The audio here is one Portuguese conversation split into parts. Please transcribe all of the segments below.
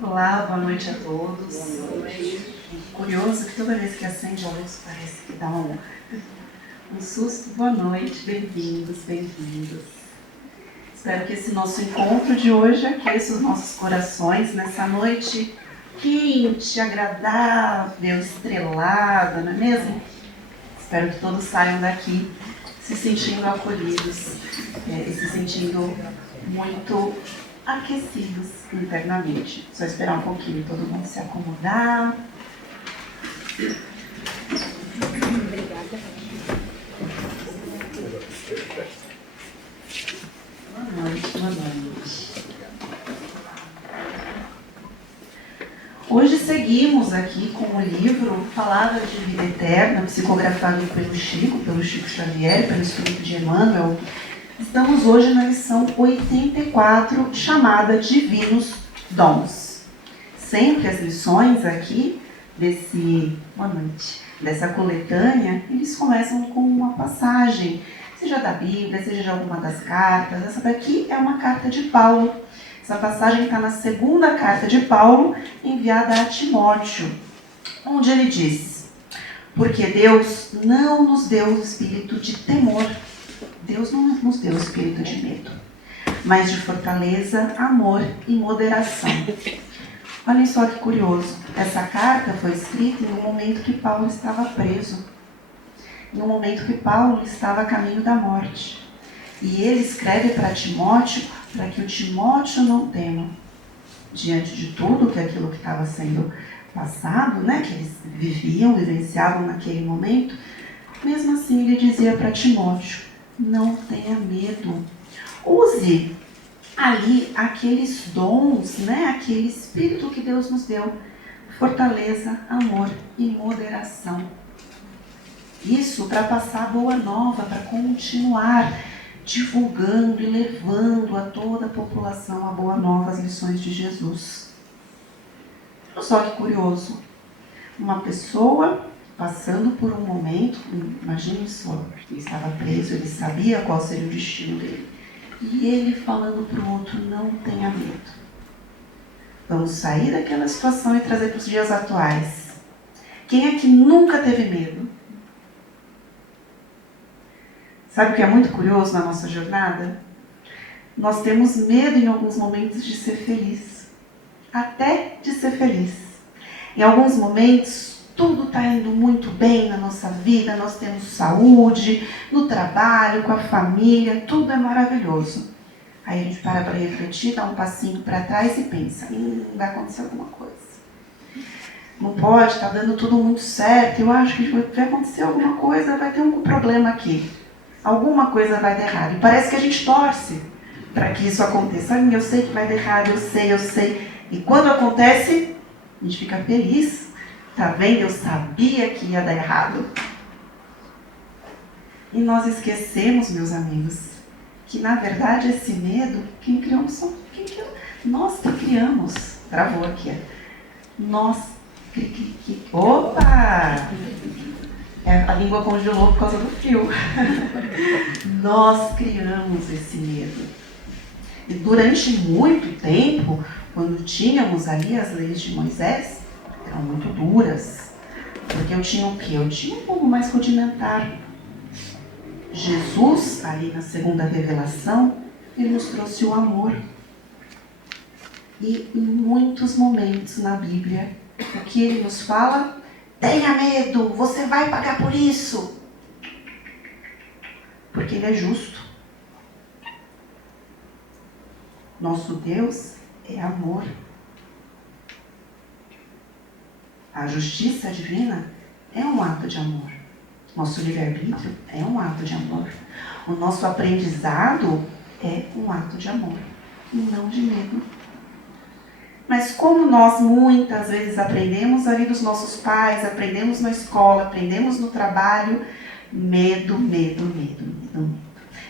Olá, boa noite a todos. Curioso que toda vez que acende a luz parece que dá um susto. Boa noite, bem-vindos, bem-vindos. Espero que esse nosso encontro de hoje aqueça os nossos corações nessa noite quente, agradável, estrelada, não é mesmo? Espero que todos saiam daqui se sentindo acolhidos e se sentindo muito aquecidos internamente. Só esperar um pouquinho, todo mundo se acomodar. Obrigada. Boa noite, boa noite. Hoje seguimos aqui com o livro Palavra de Vida Eterna, psicografado pelo Chico Xavier, pelo Espírito de Emmanuel. Estamos hoje na lição 84, chamada Divinos Dons. Sempre as lições aqui dessa coletânea, eles começam com uma passagem, seja da Bíblia, seja de alguma das cartas. Essa daqui é uma carta de Paulo. Essa passagem está na segunda carta de Paulo, enviada a Timóteo, onde ele diz: porque Deus não nos deu o espírito de temor. Deus não nos deu o espírito de medo, mas de fortaleza, amor e moderação. Olhem só que curioso. Essa carta foi escrita em um momento que Paulo estava preso. Em um momento que Paulo estava a caminho da morte. E ele escreve para Timóteo, para que o Timóteo não tema. Diante de tudo aquilo que estava sendo passado, que eles vivenciavam naquele momento, mesmo assim ele dizia para Timóteo: não tenha medo. Use ali aqueles dons, aquele espírito que Deus nos deu. Fortaleza, amor e moderação. Isso para passar a boa nova, para continuar divulgando e levando a toda a população a boa nova, as lições de Jesus. Olha só que curioso. Uma pessoa passando por um momento, imagine só, ele estava preso, ele sabia qual seria o destino dele. E ele falando para o outro: não tenha medo. Vamos sair daquela situação e trazer para os dias atuais. Quem é que nunca teve medo? Sabe o que é muito curioso na nossa jornada? Nós temos medo em alguns momentos de ser feliz. Até de ser feliz. Em alguns momentos, tudo está indo muito bem na nossa vida, nós temos saúde, no trabalho, com a família, tudo é maravilhoso. Aí a gente para refletir, dá um passinho para trás e pensa: vai acontecer alguma coisa. Não pode, está dando tudo muito certo, eu acho que vai acontecer alguma coisa, vai ter um problema aqui. Alguma coisa vai dar errado. E parece que a gente torce para que isso aconteça. Eu sei que vai dar errado, eu sei. E quando acontece, a gente fica feliz. Tá vendo? Eu sabia que ia dar errado. E nós esquecemos, meus amigos, que na verdade esse medo, quem criou nós que criamos. Travou aqui. Nós Opa! A língua congelou por causa do frio. Nós criamos esse medo. E durante muito tempo, quando tínhamos ali as leis de Moisés, eram muito duras. Porque eu tinha o quê? Eu tinha um pouco mais rudimentar. Jesus, ali na segunda revelação, ele nos trouxe o amor. E em muitos momentos na Bíblia, o que ele nos fala? Tenha medo, você vai pagar por isso. Porque ele é justo. Nosso Deus é amor. A justiça divina é um ato de amor. Nosso livre-arbítrio é um ato de amor. O nosso aprendizado é um ato de amor, e não de medo. Mas como nós muitas vezes aprendemos ali dos nossos pais, aprendemos na escola, aprendemos no trabalho, medo.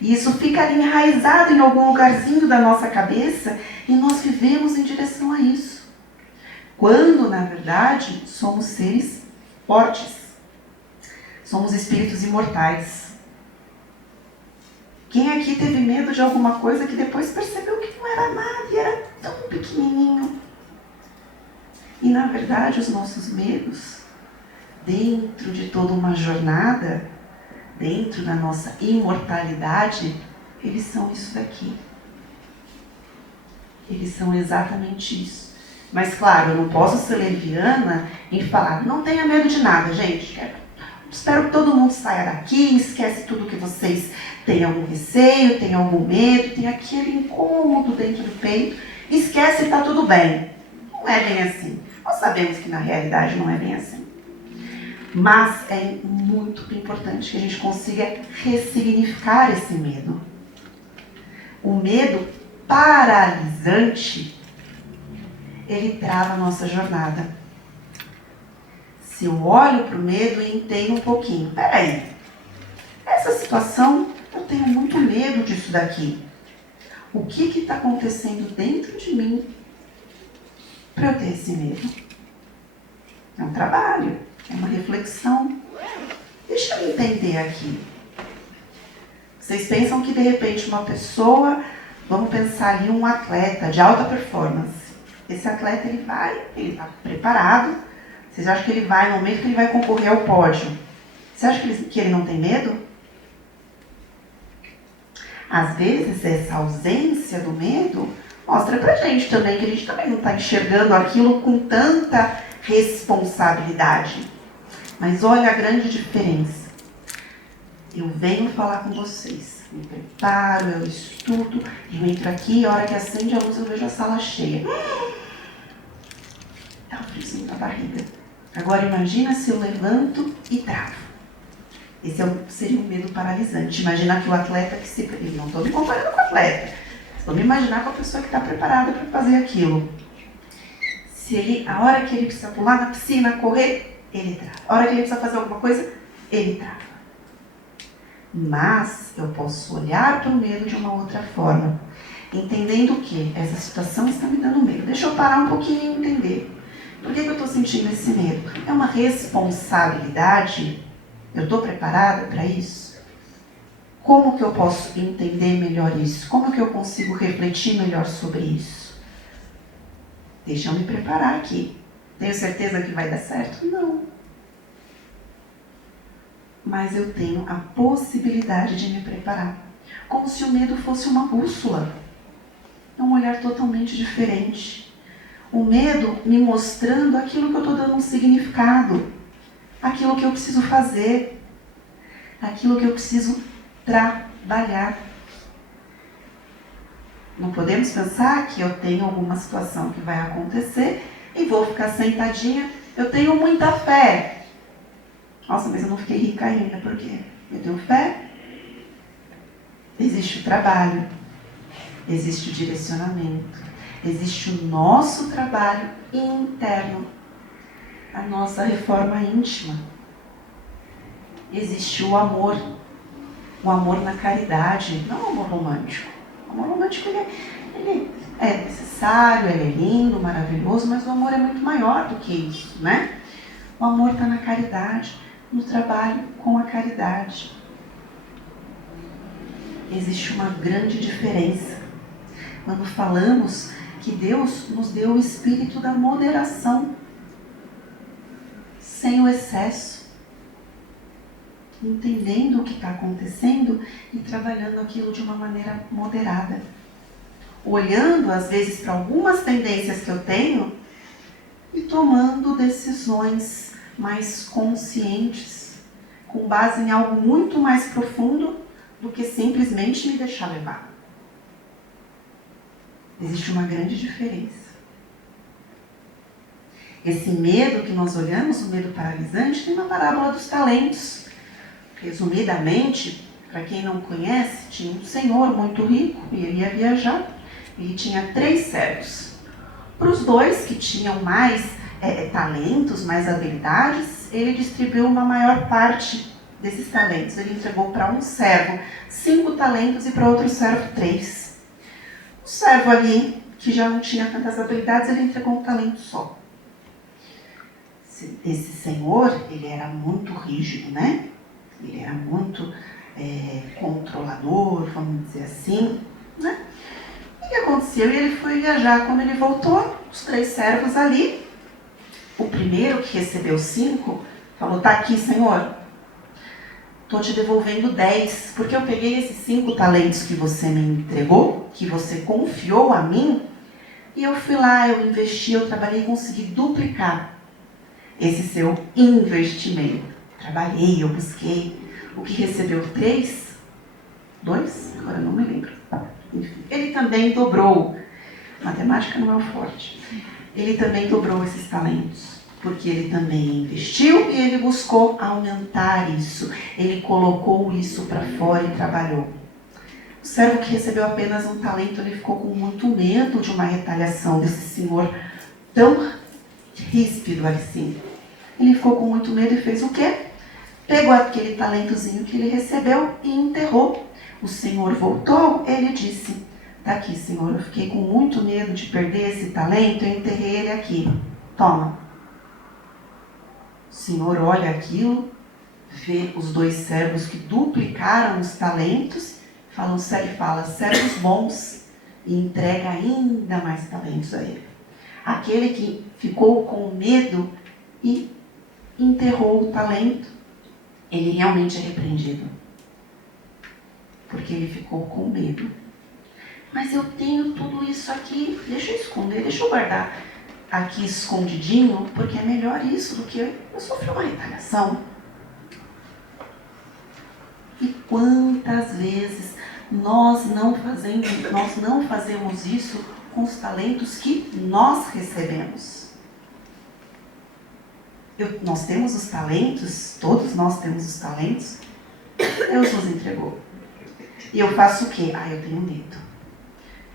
E isso fica ali enraizado em algum lugarzinho da nossa cabeça e nós vivemos em direção a isso. Quando, na verdade, somos seres fortes. Somos espíritos imortais. Quem aqui teve medo de alguma coisa que depois percebeu que não era nada e era tão pequenininho? E na verdade os nossos medos, dentro de toda uma jornada, dentro da nossa imortalidade, eles são isso daqui. Eles são exatamente isso. Mas claro, eu não posso ser leviana em falar, não tenha medo de nada, gente. Espero que todo mundo saia daqui, esquece tudo que vocês têm algum receio, têm algum medo, tem aquele incômodo dentro do peito, esquece e está tudo bem. Não é bem assim. Nós sabemos que na realidade não é bem assim. Mas é muito importante que a gente consiga ressignificar esse medo. O medo paralisante, ele trava a nossa jornada. Se eu olho para o medo e entendo um pouquinho, peraí, essa situação, eu tenho muito medo disso daqui. O que está acontecendo dentro de mim para eu ter esse medo? É um trabalho, é uma reflexão. Deixa eu entender aqui. Vocês pensam que de repente uma pessoa, vamos pensar ali um atleta de alta performance. Esse atleta ele está preparado. Vocês acham que ele vai, no momento que ele vai concorrer ao pódio, você acha que ele não tem medo? Às vezes essa ausência do medo mostra pra gente também que a gente também não está enxergando aquilo com tanta responsabilidade. Mas olha a grande diferença. Eu venho falar com vocês, me preparo, eu estudo, eu entro aqui, a hora que acende a luz eu vejo a sala cheia. Dá um friozinho na barriga. Agora imagina se eu levanto e travo. Esse seria um medo paralisante. Imagina que o atleta que se... Eu não estou me comparando com o atleta. Estou me imaginar com a pessoa que está preparada para fazer aquilo. Se ele, a hora que ele precisa pular na piscina, correr, ele trava. A hora que ele precisa fazer alguma coisa, ele trava. Mas eu posso olhar para o medo de uma outra forma. Entendendo que essa situação está me dando medo. Deixa eu parar um pouquinho e entender. Por que eu estou sentindo esse medo? É uma responsabilidade? Eu estou preparada para isso? Como que eu posso entender melhor isso? Como que eu consigo refletir melhor sobre isso? Deixa eu me preparar aqui. Tenho certeza que vai dar certo? Não. Mas eu tenho a possibilidade de me preparar. Como se o medo fosse uma bússola. É um olhar totalmente diferente. O medo me mostrando aquilo que eu estou dando um significado. Aquilo que eu preciso fazer. Aquilo que eu preciso trabalhar. Não podemos pensar que eu tenho alguma situação que vai acontecer e vou ficar sentadinha. Eu tenho muita fé. Nossa, mas eu não fiquei rica ainda. Por quê? Eu tenho fé. Existe o trabalho. Existe o direcionamento. Existe o nosso trabalho interno. A nossa reforma íntima. Existe o amor na caridade, não o amor romântico. O amor romântico ele é necessário, ele é lindo, maravilhoso, mas o amor é muito maior do que isso, né? O amor está na caridade, no trabalho com a caridade. Existe uma grande diferença quando falamos que Deus nos deu o espírito da moderação, sem o excesso, entendendo o que está acontecendo e trabalhando aquilo de uma maneira moderada. Olhando, às vezes, para algumas tendências que eu tenho e tomando decisões mais conscientes, com base em algo muito mais profundo do que simplesmente me deixar levar. Existe uma grande diferença. Esse medo que nós olhamos, o medo paralisante, tem uma parábola dos talentos. Resumidamente, para quem não conhece, tinha um senhor muito rico e ele ia viajar. Ele tinha 3 servos. Para os 2 que tinham mais talentos, mais habilidades, ele distribuiu uma maior parte desses talentos. Ele entregou para um servo 5 talentos e para outro servo 3. O servo ali, que já não tinha tantas habilidades, ele entregou um talento só. Esse senhor, ele era muito rígido, né? Ele era muito controlador, vamos dizer assim, né? O que aconteceu? Ele foi viajar. Quando ele voltou, os 3 servos ali, O primeiro que recebeu 5, falou, tá aqui, Senhor, estou te devolvendo 10, porque eu peguei esses 5 talentos que você me entregou, que você confiou a mim, e eu fui lá, eu investi, eu trabalhei e consegui duplicar esse seu investimento. Trabalhei, eu busquei. O que recebeu 3, 2, agora não me lembro. Enfim, ele também dobrou. Matemática não é o forte. Ele também dobrou esses talentos, porque ele também investiu e ele buscou aumentar isso. Ele colocou isso para fora e trabalhou. O servo que recebeu apenas um talento, ele ficou com muito medo de uma retaliação desse senhor tão ríspido assim. Ele ficou com muito medo e fez o quê? Pegou aquele talentozinho que ele recebeu e enterrou. O senhor voltou, ele disse, tá aqui, senhor, eu fiquei com muito medo de perder esse talento, eu enterrei ele aqui. Toma. O senhor olha aquilo, vê os 2 servos que duplicaram os talentos, fala, servos bons, e entrega ainda mais talentos a ele. Aquele que ficou com medo e enterrou o talento, ele realmente é repreendido. Porque ele ficou com medo. Mas eu tenho tudo isso aqui, deixa eu esconder, deixa eu guardar aqui escondidinho, porque é melhor isso do que eu sofri uma retaliação. E quantas vezes nós não fazemos isso com os talentos que nós recebemos? Nós temos os talentos, todos nós temos os talentos, Deus nos entregou. E eu faço o quê? Eu tenho medo.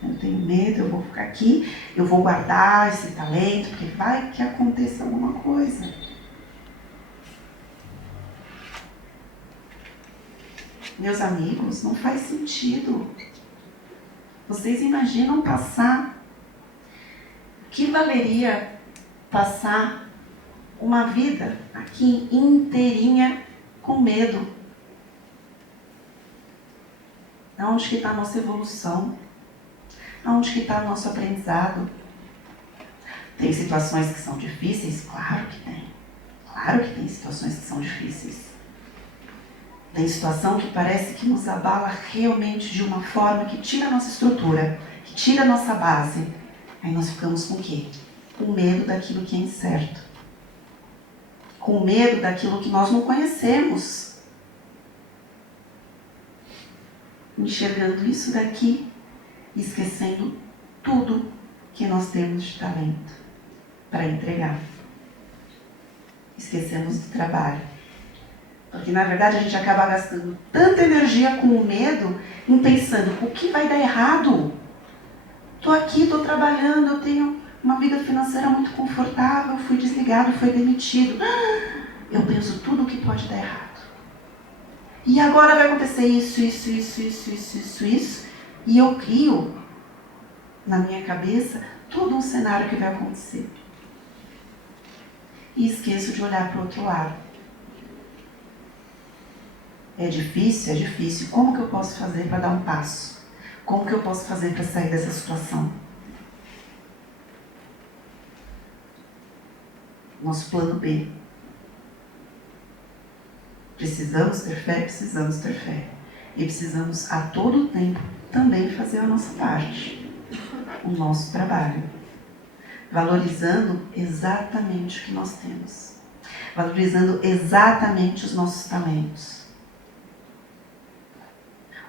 Eu tenho medo, eu vou ficar aqui, eu vou guardar esse talento, porque vai que aconteça alguma coisa. Meus amigos, não faz sentido. Vocês imaginam passar? O que valeria passar uma vida aqui inteirinha com medo? Aonde que está a nossa evolução? Aonde que está o nosso aprendizado? Tem situações que são difíceis? Claro que tem. Claro que tem situações que são difíceis. Tem situação que parece que nos abala realmente de uma forma que tira a nossa estrutura, que tira a nossa base. Aí nós ficamos com o quê? Com medo daquilo que é incerto. Com medo daquilo que nós não conhecemos. Enxergando isso daqui, esquecendo tudo que nós temos de talento para entregar. Esquecemos do trabalho. Porque, na verdade, a gente acaba gastando tanta energia com o medo em pensando, o que vai dar errado? Estou aqui, estou trabalhando, eu tenho uma vida financeira muito confortável, fui desligado, fui demitido. Eu penso tudo o que pode dar errado. E agora vai acontecer isso. E eu crio, na minha cabeça, todo um cenário que vai acontecer. E esqueço de olhar para o outro lado. É difícil, é difícil. Como que eu posso fazer para dar um passo? Como que eu posso fazer para sair dessa situação? Nosso plano B. Precisamos ter fé? Precisamos ter fé. E precisamos a todo tempo também fazer a nossa parte. O nosso trabalho. Valorizando exatamente o que nós temos. Valorizando exatamente os nossos talentos.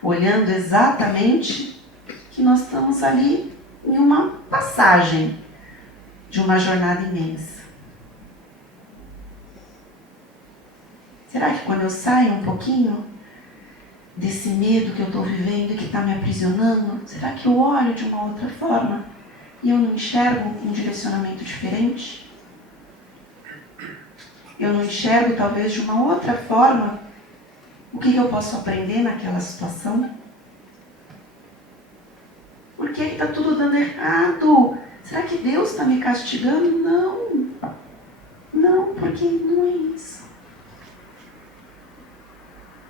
Olhando exatamente que nós estamos ali em uma passagem de uma jornada imensa. Será que quando eu saio um pouquinho desse medo que eu estou vivendo e que está me aprisionando, será que eu olho de uma outra forma e eu não enxergo um direcionamento diferente? Eu não enxergo talvez de uma outra forma o que eu posso aprender naquela situação? Por que está tudo dando errado? Será que Deus está me castigando? Não. Não, porque não é isso.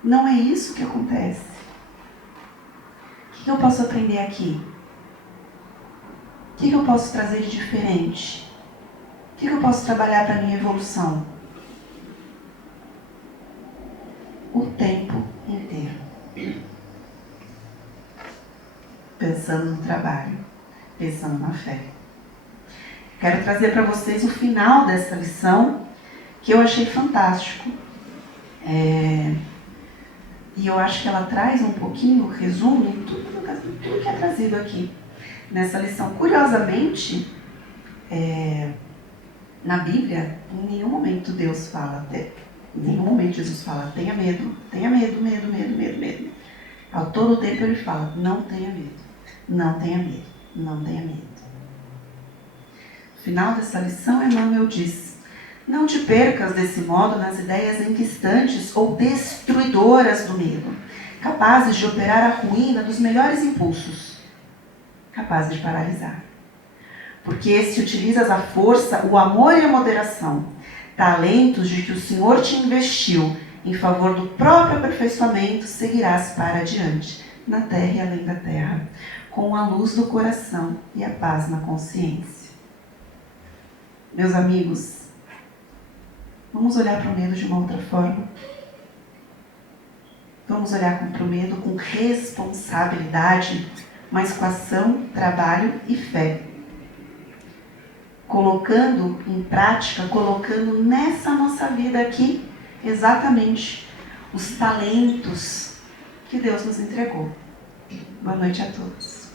Não é isso que acontece. O que eu posso aprender aqui? O que eu posso trazer de diferente? que eu posso trabalhar para a minha evolução? O tempo inteiro. Pensando no trabalho, pensando na fé. Quero trazer para vocês o final dessa lição, que eu achei fantástico. E eu acho que ela traz um pouquinho, resume tudo que é trazido aqui nessa lição. Curiosamente, na Bíblia, em nenhum momento Deus fala, em nenhum momento Jesus fala, tenha medo, medo, medo. A todo tempo ele fala, não tenha medo, não tenha medo, não tenha medo. No final dessa lição, Emmanuel diz, não te percas desse modo nas ideias inquistantes ou destruidoras do medo, capazes de operar a ruína dos melhores impulsos, capazes de paralisar. Porque se utilizas a força, o amor e a moderação, talentos de que o Senhor te investiu em favor do próprio aperfeiçoamento, seguirás para adiante, na terra e além da terra, com a luz do coração e a paz na consciência. Meus amigos, vamos olhar para o medo de uma outra forma. Vamos olhar para o medo com responsabilidade, mas com ação, trabalho e fé. Colocando em prática, colocando nessa nossa vida aqui, exatamente os talentos que Deus nos entregou. Boa noite a todos.